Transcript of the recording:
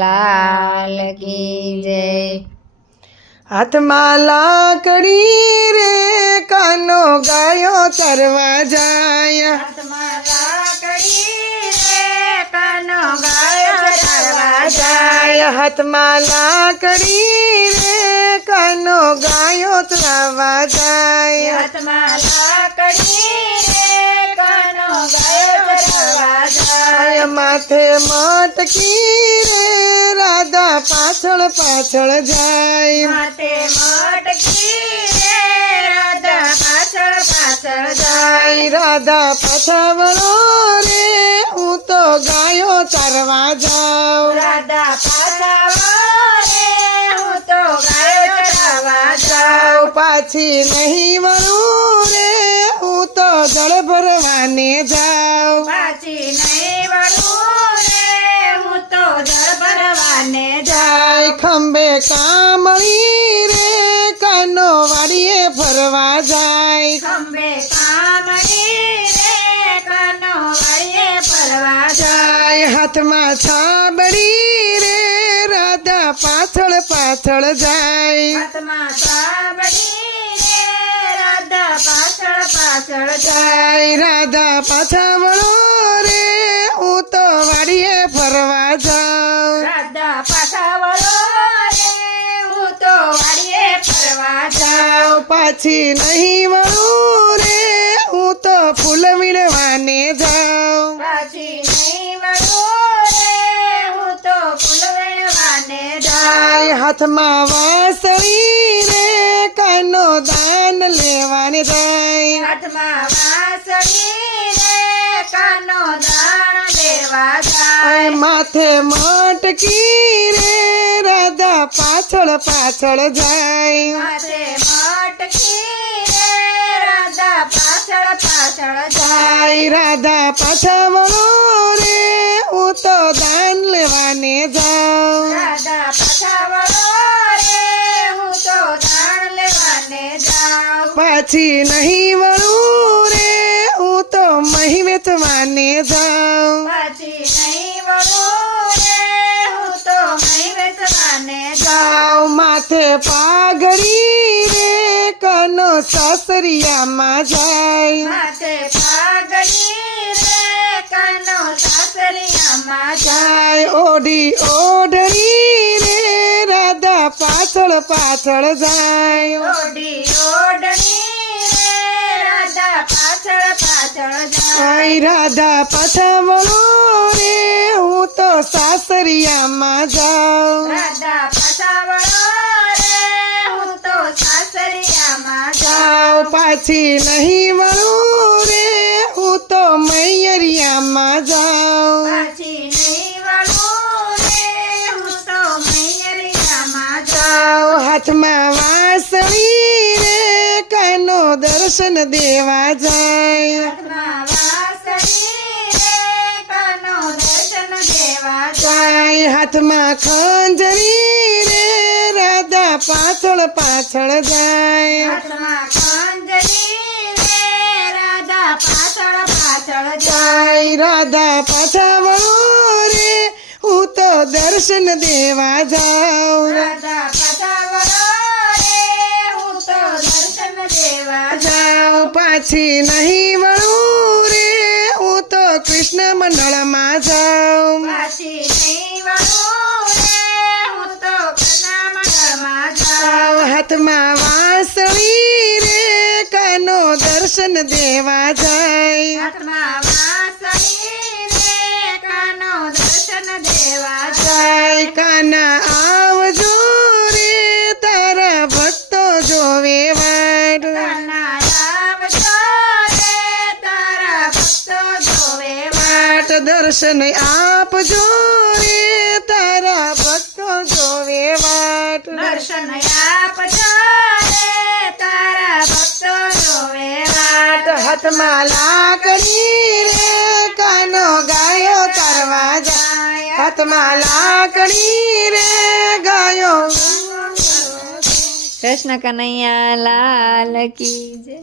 લાલ કી જય. હાથમાં લાકડી રે કાનો ગાયો તરવા જાય. જાય. હાથમાં લાકડી રે કાનો ગાયો તરવા જાય. જાય માથે મટકી રે રાધા પાછળ પાછળ જાય. માથે મટકી રે રાધા પાછળ પાછળ જાય. રાધા પાછા વળો રે હું તો ગાયો ચરવા જાઉં. રાધા રે હું તો ગાયો જાઉં. પાછી નહીં વળું રે હું તો જળ ભરવાને જાઉં. પાછી નહીં ખંભે કામળી રે કાનો વાડીએ ફરવા જાય. ખંભે કામળી રે કાનો વાળીએ પરવા જાય. હાથમાં છાબડી રે રાધા પાછળ પાછળ જાય. હાથમાં સાબડી રે રાધા પાછળ પાછળ જાય જાય રાધા પાછા વળો રે પાછી નહીં વળું રે હું તો ફૂલ વીણવાને જાઉં. પાછી નહીં વળું રે હું તો ફૂલ વેણવાને જાઉં. જાય હાથમાં વાસળી રે કાનો દાન લેવાને જાય. હાથમાં વાંસળી આય માથે મટકી રે રાધા પાછળ પાછળ જાય. માથે મટકી રે રાધા પાછળ પાછળ જાય. રાધા પાછા વળો રે હું તો દાન લેવાને જાઉં. રાધા પાછા વળો રે હું તો દાણ લેવાને જાઉં. પાછી નહીં વળું રે હું તો મહી વેચવાને જાઉં. માથે પાઘડી રે કનો સાસરિયામાં જાય. માથે પાઘડી રે કાનો સાસરિયામાં જાય. ઓડી ઓઢી ઓઢણી રે રાધા પાછળ પાછળ જાય. ઓડી ઓઢણી રે રાધા પાછળ પાછળ જાય. રાધા પાછા વળો રે હું તો સાસરિયામાં જાઉં. રાધા પાછા વળો પાછી નહીં વળું રે હું તો મૈયરિયામાં જાઉં. પાછી નહીં વળું રે હું તો મૈયરિયામાં જાઉં. જાઉં હાથમાં વાસળી રે કાનો દર્શન દેવા જાય. હાથમાં વાંસળી રે કાનો દર્શન દેવા જાય હાથમાં ખંજરી પાછળ પાછળ જાય. હાથમાં રાધા પાછળ પાછળ જાય જાય. રાધા પાછા વળો રે હું દર્શન દેવા જાઉં રાધા પાછા વળો રે હું તો દર્શન દેવા જાઉં. જાઉં. પાછી નહીં વળું રે હું તો કૃષ્ણ મંડળમાં જાઉં. પાછી નહીં વળું રે હાથમાં વાંસળી રે કનો દર્શન દેવા જાય. હાથમાં વાંસળી રે કાનો દર્શન દેવા જાય. કાના આવજો રે તારા ભક્તો જોવે વાર કાના આવજો રે તારા ભક્તો જોવે વાટ દર્શન આપજો રે તારા ભક્તો જોવે વાટ દર્શન આપજો હાથમાં લાકડી રે, કાનો ગાયો તરવા જાય. હાથમાં લાકડી રે, ગાયો કૃષ્ણ કનૈયા લાલ કી જય.